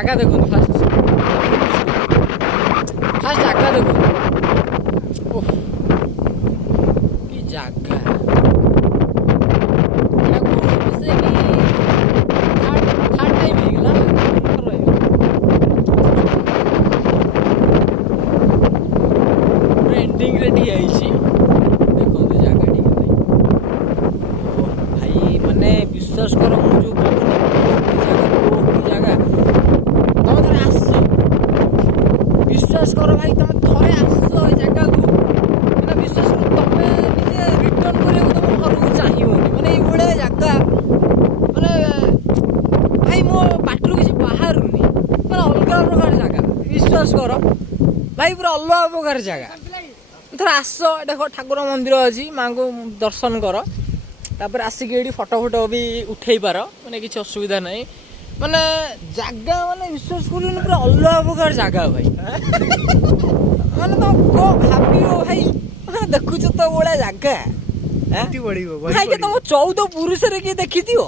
ଜାଗା ଦେଖନ୍ତୁ ଫାଷ୍ଟ ଜାଗା ଦେଖନ୍ତୁ। ଓଃ କି ଜାଗା ଏଣ୍ଡିଂରେ ଠିଆ ହେଇଛି। ଦେଖନ୍ତୁ ଜାଗା ଟିକେ ଭାଇ, ଓ ଭାଇ ମାନେ ବିଶ୍ୱାସ କର ମୁଁ ଯୋଉ ଜାଗା ତମେ ଥରେ ଆସ, ବିଶ୍ୱାସ କର ଭାଇ ତମେ ଥରେ ଆସ ଏ ଜାଗାକୁ, ମାନେ ବିଶ୍ୱାସ କର ତମେ ନିଜେ ରିଟର୍ନ କରିବାକୁ ତମ ଘରକୁ ଚାହିଁବନି। ମାନେ ଏଇଭଳିଆ ଜାଗା ମାନେ ଭାଇ ମୋ ପାଟିରୁ କିଛି ବାହାରୁନି, ମାନେ ଅଲଗା ପ୍ରକାର ଜାଗା। ବିଶ୍ୱାସ କର ଭାଇ ପୁରା ଅଲଗା ପ୍ରକାର ଜାଗା। ଥରେ ଆସ, ଦେଖ ଠାକୁର ମନ୍ଦିର ଅଛି, ମାଙ୍କୁ ଦର୍ଶନ କର, ତାପରେ ଆସିକି ଏଇଠି ଫଟୋ ବି ଉଠେଇ ପାର, ମାନେ କିଛି ଅସୁବିଧା ନାହିଁ। ମାନେ ଜାଗା ମାନେ ବିଶ୍ୱାସ କରିବନି ପୁରା ଅଲଗା ପ୍ରକାର ଜାଗା ଭାଇ। ମାନେ ତମ କଣ ଭାବିବ ଭାଇ, ମାନେ ଦେଖୁଛ ତ ଭଳିଆ ଜାଗା ଭାଇ, ତମ 14 ପୁରୁଷରେ କିଏ ଦେଖିଥିବ?